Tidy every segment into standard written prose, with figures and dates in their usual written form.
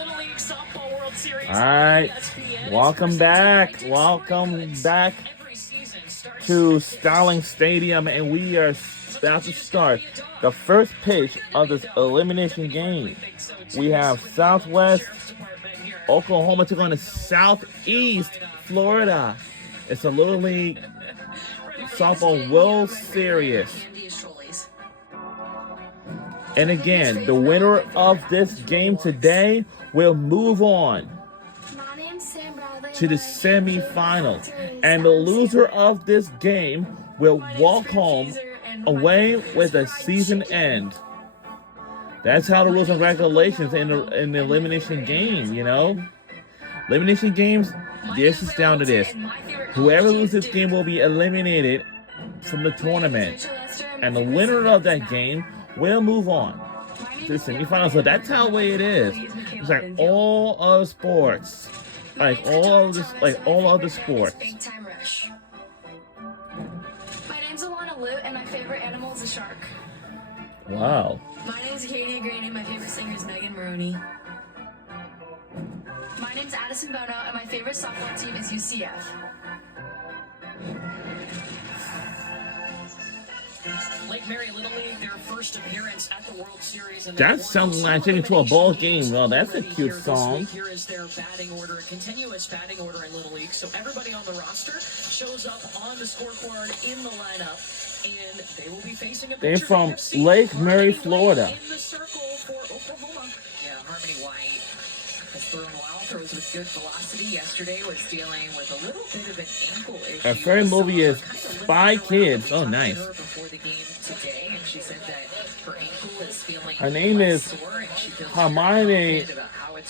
Little League Softball World Series. All right, welcome back to Starling Stadium, and we are about to start the first pitch of this elimination game. We have Southwest Oklahoma took on the Southeast Florida. It's a Little League Softball World Series. And again, the winner of this game today will move on to the semifinals. And the loser of this game will walk home away with a season end. That's how the rules and regulations in the elimination game, you know? Elimination games, this is down to this. Whoever loses this game will be eliminated from the tournament. And the winner of that game will move on to the semifinals. So that's how the way it is. It's like all other sports. Like all other sports. My name's Alana Lute, and my favorite animal is a shark. Wow. My name's Katie Green, and my favorite singer is Megan Maroney. My name's Addison Bono, and my favorite softball team is UCF. Lake Mary Little League, their first appearance at the World Series. That sounds like getting to a ball game. Well, that's a cute song. Here is their batting order, a continuous batting order in Little League. So everybody on the roster shows up on the scoreboard in the lineup, and they will be facing a They're from Lake Mary, Florida. In the circle for Oklahoma. Yeah, Harmony White has thrown well, throws with good velocity. Yesterday was dealing with a little bit of an ankle issue. Her favorite movie is Spy Kids. Oh, nice. Before the game today, and she said that her ankle is feeling Her name is Harmony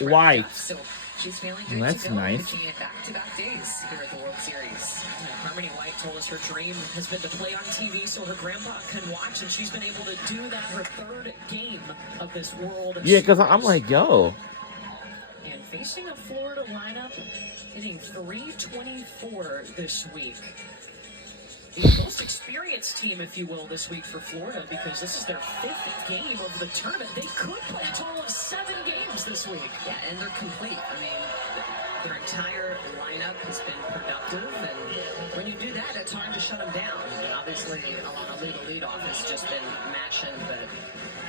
White. So she's feeling good. That's nice. Back-to-back days here at the World Series. Harmony White told us her dream has been to play on TV so her grandpa can watch, and she's been able to do that her third game of this World Yeah, because I'm like, yo. And facing a Florida lineup, hitting .324 this week. The most experienced team, if you will, this week for Florida, because this is their fifth game of the tournament. They could play a total of 7 games this week. Yeah, and they're complete. I mean, their entire lineup has been productive, and when you do that, it's hard to shut them down. And obviously, Alana Lee, the leadoff, has just been mashing, but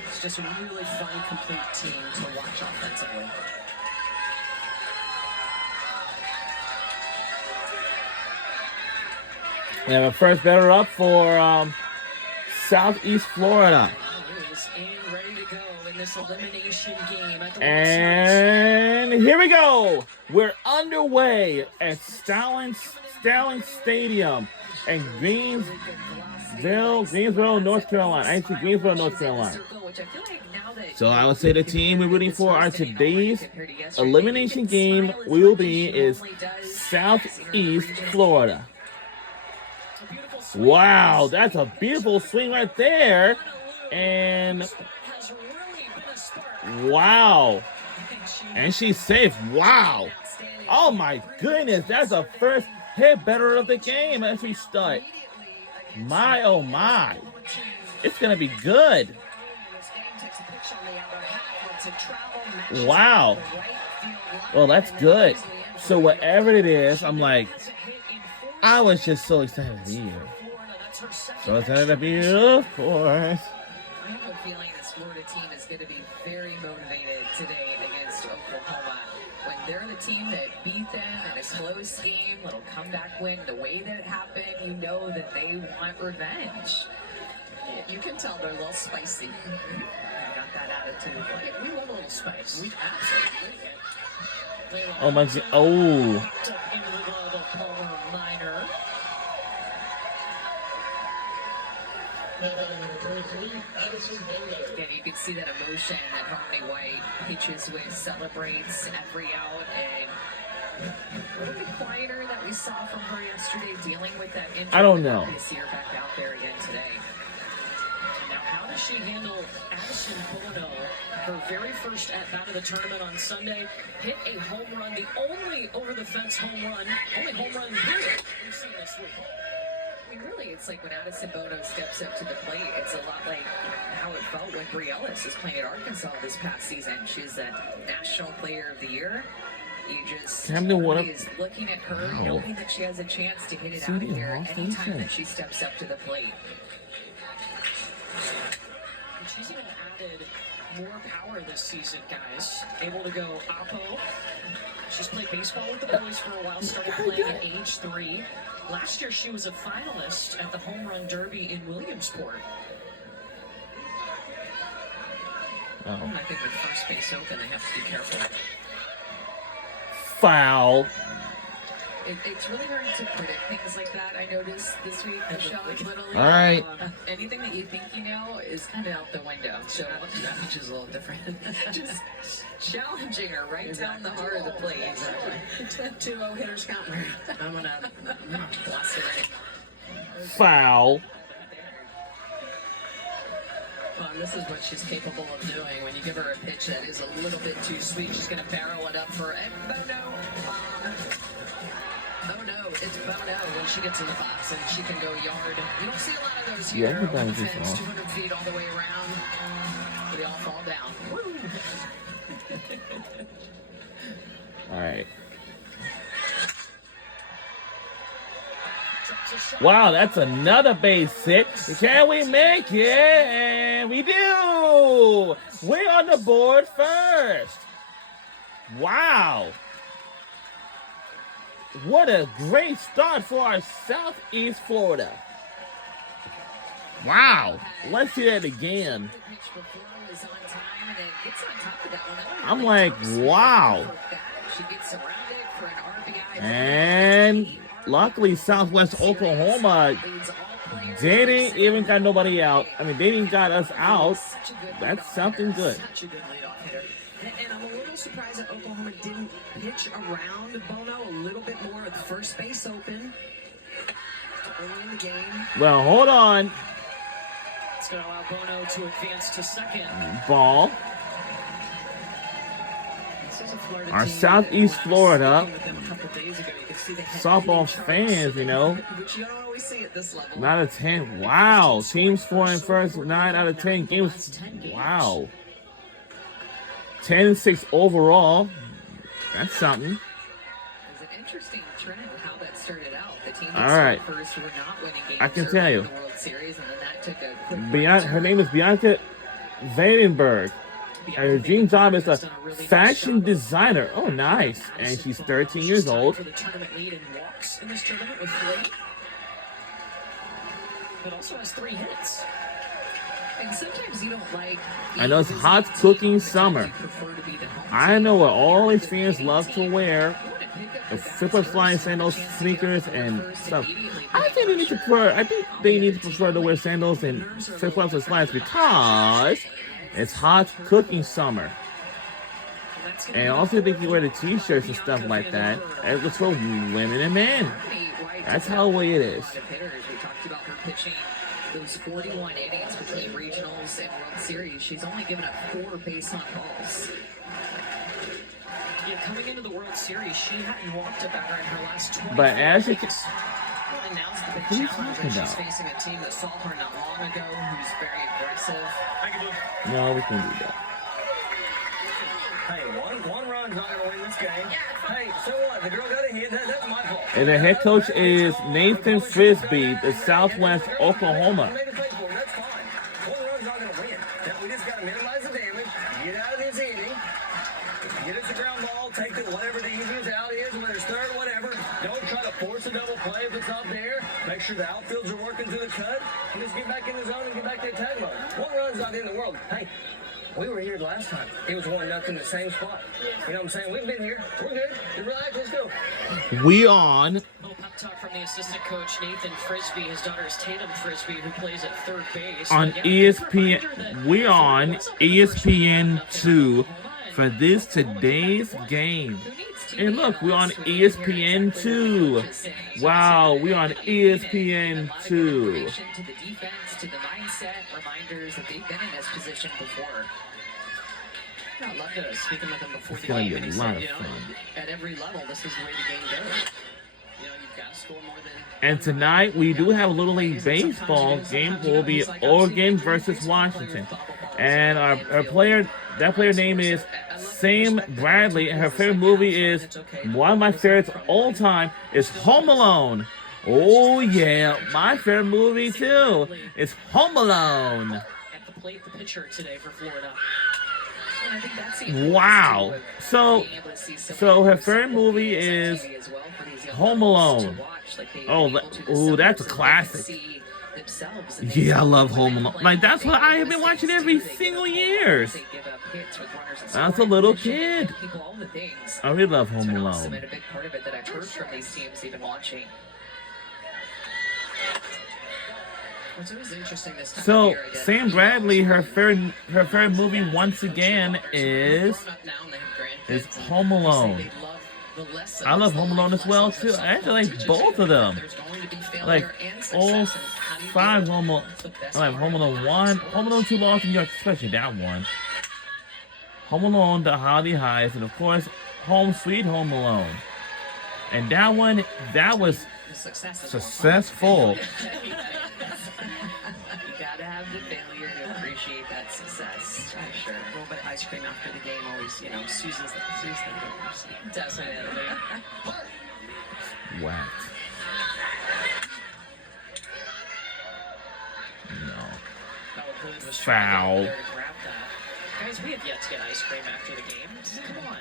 it's just a really fun, complete team to watch offensively. We have a first batter up for Southeast Florida. And ready to go in this elimination game at the And here we go. We're underway at Starling Stadium in Greensboro, North Carolina. Actually, Greensboro, North Carolina. So I would say the team we're rooting for are today's elimination game will be is Southeast Florida. Wow, that's a beautiful swing right there. And wow. And she's safe. Wow. Oh my goodness, that's a first hit better of the game as we start. My oh my. It's gonna be good. Wow. Well, that's good. So whatever it is, I'm like, I was just so excited to be here. So excited to be here, of course. I have a feeling this Florida team is going to be very motivated today against Oklahoma. When they're the team that beat them in a close game, little comeback win, the way that it happened, you know that they want revenge. You can tell they're a little spicy. Got that attitude. Like, we want a little spice. We absolutely. Oh my god. Oh. Again, you can see that emotion that Harmony White pitches with, celebrates every out, and a little bit quieter that we saw from her yesterday, dealing with that injury. I don't know. This year back out there again today. Now, how does she handle Addison Bono? Her very first at-bat of the tournament on Sunday, hit a home run, the only over-the-fence home run, only home run here we've seen this week. I mean, really, it's like when Addison Bono steps up to the plate, it's a lot like how it felt when Brie Ellis is playing at Arkansas this past season. She's a National Player of the Year. You just is looking at her, knowing that she has a chance to hit it out of there anytime that she steps up to the plate. And she's even added more power this season, guys. Able to go oppo. She's played baseball with the boys for a while, started playing at age 3. Last year, she was a finalist at the Home Run Derby in Williamsport. Oh. I think with first base open, they have to be careful. Foul. It's really hard to predict things like that. I noticed this week, Michelle, literally. All right. Anything that you think you know is kind of out the window. So that which is a little different. Just challenging her right down the heart of the plate. Exactly. 2-0 hitters counter. I'm gonna blast it right. Foul. This is what she's capable of doing. When you give her a pitch that is a little bit too sweet, she's going to barrel it up for Bono. Oh no, it's Bono when she gets in the box and she can go yard. You don't see a lot of those here. Over the fence, 200 feet all the way around. They all fall down. Woo! All right. Wow, that's another base hit. Can we make it? And we do. We're on the board first. Wow. What a great start for our Southeast Florida. Wow. Let's see that again. I'm like, wow. And luckily, Southwest Oklahoma didn't even got nobody out. I mean, they didn't got us out. That's something good. And I'm a little surprised that Oklahoma didn't pitch around Bono a little bit more at the first base open early in the game. Well, hold on. It's going to allow Bono to advance to second. Ball. Our Southeast Florida softball fans, you know, 9 out of 10. Wow. Teams scoring first 9 out of 10 games. Wow. 10-6 overall. That's something. It's an interesting trend how that started out. The team all right. first were not winning games I can tell you. in the World Series, and then that took a her name is Bianca Vandenberg. Her dream job is a fashion designer. Oh, nice. And she's 13 years old. For the tournament lead in walks in this tournament with 3. But also has 3 hits. And sometimes you don't like. I know it's hot cooking summer. I know what all these fans love to wear. The flip-up flying sandals, sneakers, and stuff. I think they need to prefer to wear sandals and flip-flops and slides because it's hot cooking summer. And also they can wear the t-shirts and stuff like that. And it's for women and men. That's how the way it is. We talked about her pitching those 41 innings between regionals and World Series. She's only given up 4 base on balls. Yeah, coming into the World Series, she hadn't walked a batter in her last 20. But as you can... And now's the big What are you challenge talking that she's about? facing a team that saw her not long ago, who's very aggressive. No, we can do that. Hey, one run's not going to win this game. Hey, so what? The girl got a hit. That's my fault. And the head coach is Nathan Frisbee, the Southwest Oklahoma. That's fine. One run's not going to win. Now, we just got to minimize the damage, get out of this inning, get us a ground ball, take it whatever the easiest out is, whether it's third, whatever. Don't try to force a double play if it's not there. Make sure the outfields are working through the cut, and just get back in the zone and get back to attack mode. One run's not in the world. Hey, we were here last time. It was 1-0 in the same spot. You know what I'm saying? We've been here. We're good. Just relax. Let's go. We on. Little pep talk from the assistant coach Nathan Frisbee. His daughter is Tatum Frisbee, who plays at third base. On ESPN, we on ESPN2 for this today's game. And look, we're on ESPN2. Wow, we're on ESPN2. To the defense, to the mindset, reminders that they've been in this position before. I'd love to speak with them before It's the gonna game. be And a he lot said, of fun. at every level, this is the way the game goes. you've got to score more than. And tonight we do have a Little League Baseball game. Will be Oregon versus Washington. And our player, that player name is Sam Bradley. And her favorite movie is, one of my favorites all time, is Home Alone. Oh yeah, my favorite movie too is Home Alone. At the plate, the pitcher today for Florida. And I think that's the Wow. So being able to see some so her of those favorite movie movies on is TV as well for these young Home adults to Alone. watch, like they've Oh, been able to ooh, that's a discover so they can classic. see themselves and they Yeah, I see love when Home they Alone. play, Like, that's they what make I have been watching mistakes every too. They single give up years. They give up hits with runners in As a scoring little position, they kid. give people all the things. I really love It's Home been awesome Alone. and a big part of it that I've heard from these teams even watching. What's always interesting this time of So year, again, Sam Bradley, her favorite movie once again is grown up now and they have grandkids, and Home they say Alone. they love the lessons, I love the Home Alone life as well lessons too. that I actually softball like teaches both you, of them. that there's going to be failure Like and success, all and how do you 5 deal with Home it? Alone. It's the best I like part Home of Alone the 1, sports. Home Alone 2 Lost in New York, especially that one. Home Alone, The Holiday Heist, and of course Home Sweet Home Alone. And that one, that was The success is successful. You gotta have the failure to appreciate that success. For sure. A little bit of ice cream after the game always, soothes the nerves. Definitely. Whacked. No. Oh, Hood was Foul. trying to get there to grab that. Guys, we have yet to get ice cream after the game. Come on.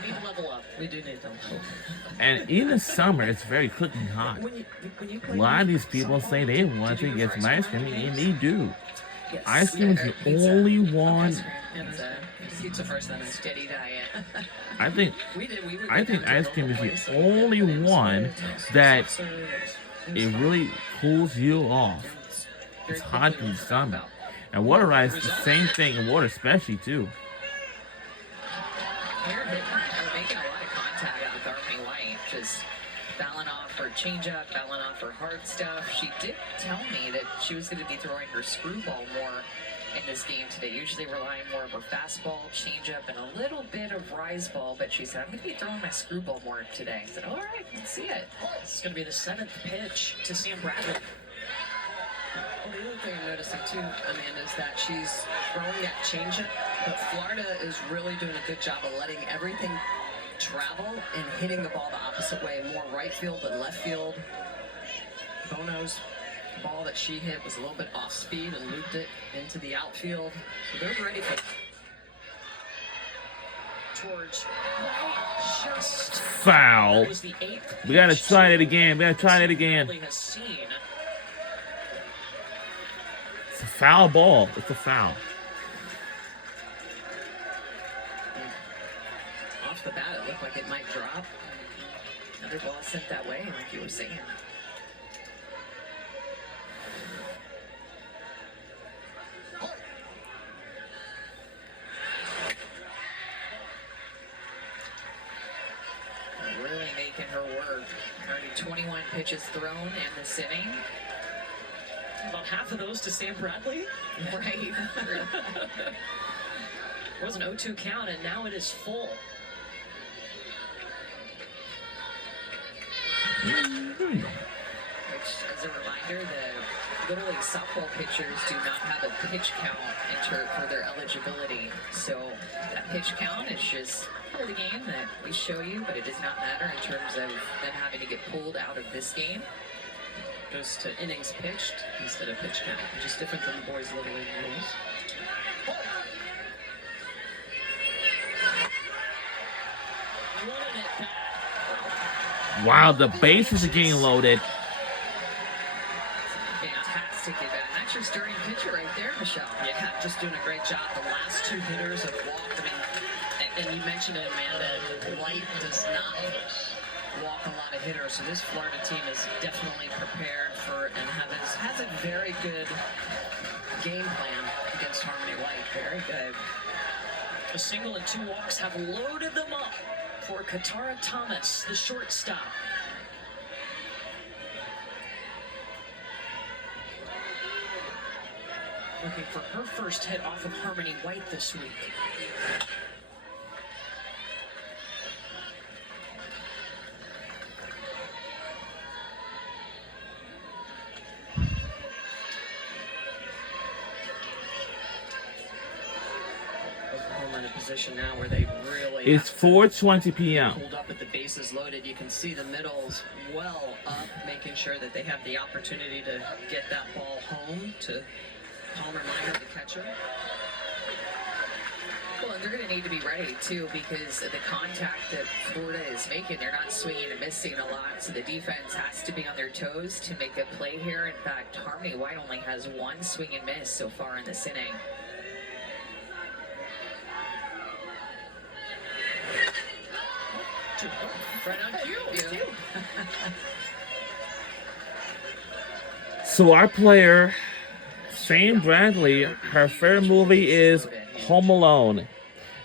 We need to level up. We do need to level up. And in the summer, it's very cooking hot. When you A play lot of these people say they want to get some ice cream, and they do. Ice cream is the only one. And pizza first, then ice cream. Steady diet. I think We would I go think down to ice cream local is the place, only and one that it fun. really cools you off. It's hot in the summer. And water ice is the same thing, and water especially too. Here, making a lot of contact with Army White, just fouling off her changeup, fouling off her hard stuff. She did tell me that she was going to be throwing her screwball more in this game today, usually relying more of her fastball, changeup, and a little bit of rise ball, but she said, I'm going to be throwing my screwball more today. I said, all right, let's see it. This is going to be the 7th pitch to Sam Bradley. Well, the other thing I'm noticing too, Amanda, is that she's throwing that changeup, but Florida is really doing a good job of letting everything travel and hitting the ball the opposite way, more right field than left field. Bono's ball that she hit was a little bit off speed and looped it into the outfield. So they're ready for Towards just Foul. that was the 8th We gotta pitch try it again. We gotta try it again. Bradley has seen. It's a foul ball. It's a foul. Off the bat, it looked like it might drop. Another ball sent that way, like you were saying. Really making her work. Already 21 pitches thrown in this inning. About half of those to Sam Bradley. Right. It was an 0-2 count, and now it is full. Which, as a reminder, the Little League softball pitchers do not have a pitch count entered for their eligibility. So that pitch count is just part of the game that we show you, but it does not matter in terms of them having to get pulled out of this game. Goes to innings pitched instead of pitch count, which is different than the boys' Little League rules. Running it back. Wow, the bases are getting loaded. Fantastic at bat. That's your starting pitcher right there, Michelle. Yeah, just doing a great job. The last 2 hitters have walked. I mean, and you mentioned it, Amanda. White does not walk a lot of hitters, so this Florida team is definitely prepared for and has a very good game plan against Harmony White. Very good. A single and 2 walks have loaded them up for Katara Thomas, the shortstop. Looking for her first hit off of Harmony White this week. position now where they really It's have to 4:20 p.m. hold up with the bases loaded. You can see the middles well up, making sure that they have the opportunity to get that ball home to Palmer Minor, the catcher. Well, and they're going to need to be ready, too, because of the contact that Florida is making. They're not swinging and missing a lot, so the defense has to be on their toes to make a play here. In fact, Harmony White only has one swing and miss so far in this inning. Right on cue. So our player, Shane Bradley, her favorite movie is Home Alone.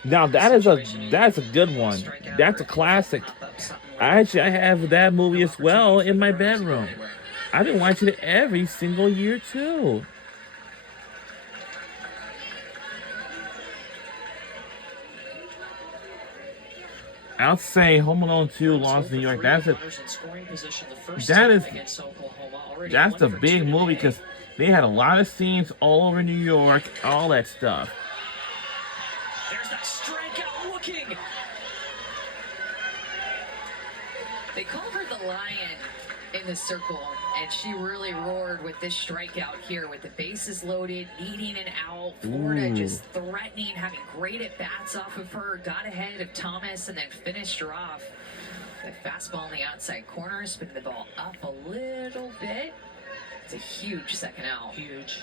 Now that's a good one. That's a classic. I have that movie as well in my bedroom. I've been watching it every single year too. I'll say Home Alone 2 lost New York. That's a big movie because they had a lot of scenes all over New York, all that stuff. There's that strikeout looking. They called her the Lion in the circle, and she really roared with this strikeout here with the bases loaded, needing an out. Florida just threatening, having great at-bats off of her, got ahead of Thomas, and then finished her off. The fastball in the outside corner, spinning the ball up a little bit. It's a huge second out. Huge.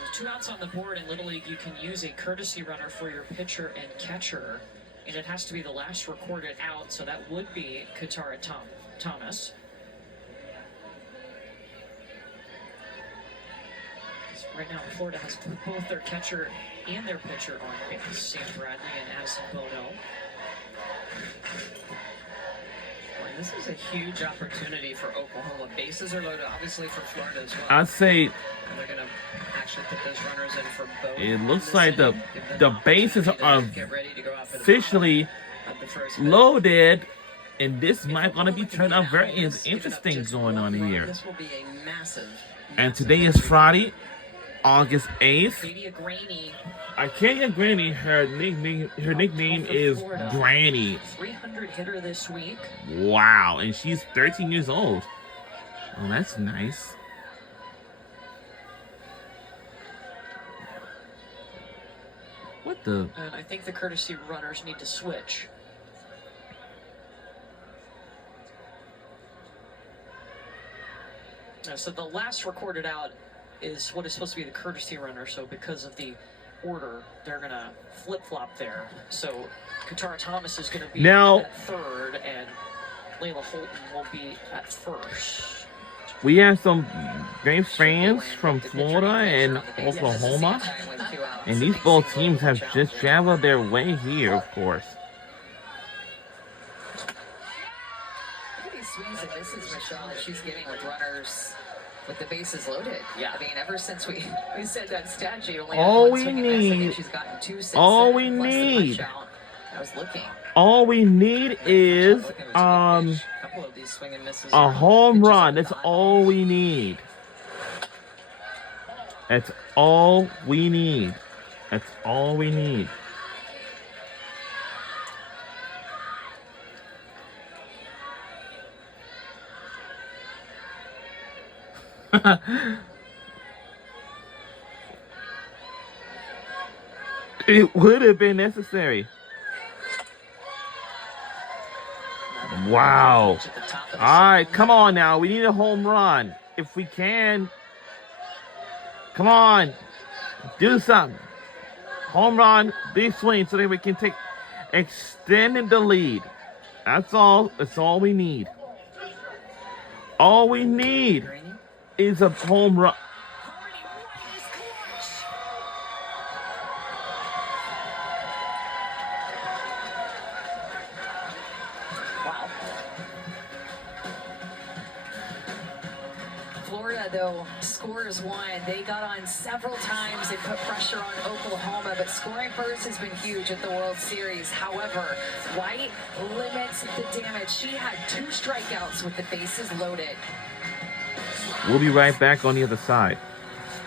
With 2 outs on the board in Little League, you can use a courtesy runner for your pitcher and catcher. And it has to be the last recorded out, so that would be Katara Thomas. Right now, Florida has both their catcher and their pitcher on base, Sam Bradley and Addison Bono. Boy, this is a huge opportunity for Oklahoma. Bases are loaded, obviously, for Florida as well. I'd say And they're going to actually put those runners in for both. it looks like the bases are Get ready to go out for the officially bottom of the first pitch. loaded, and this might gonna be turned out very interesting going on here. This will be a massive. And today is Friday, August 8th. Katia Graney, Arcadia Granny, her nickname is Granny. 300 hitter this week. Wow, and she's 13 years old. Oh, that's nice. What the? And I think the courtesy runners need to switch. So the last recorded out is what is supposed to be the courtesy runner. So because of the order, they're going to flip-flop there. So Katara Thomas is going to be Now- at third, and Layla Holton will be at first. We have some great fans from Florida and Oklahoma, and these both teams have just traveled their way here, of course. Look at these swings and misses, Michelle, that she's getting with runners with the bases loaded. Yeah. I mean, ever since we said that stat, she only All had one we swing and miss. I think need- she's gotten 2 since all then, we plus the need- punch out. I was looking. All we need is Couple of these swing and misses a are home pitches run. on the That's dot. all we need. That's all we need. That's all we need. It would have been necessary. Wow. Pitch at the top of the All right, zone. come on now. We need a home run. If we can. Come on. Do something. Home run, big swing so that we can extend the lead. That's all. That's all we need. All we need Graney? is a home run. Wow. Florida, though, scores one. They got on several times. They put pressure on Oklahoma, but scoring first has been huge at the World Series. However, White limits the damage. She had 2 strikeouts with the bases loaded. We'll be right back on the other side.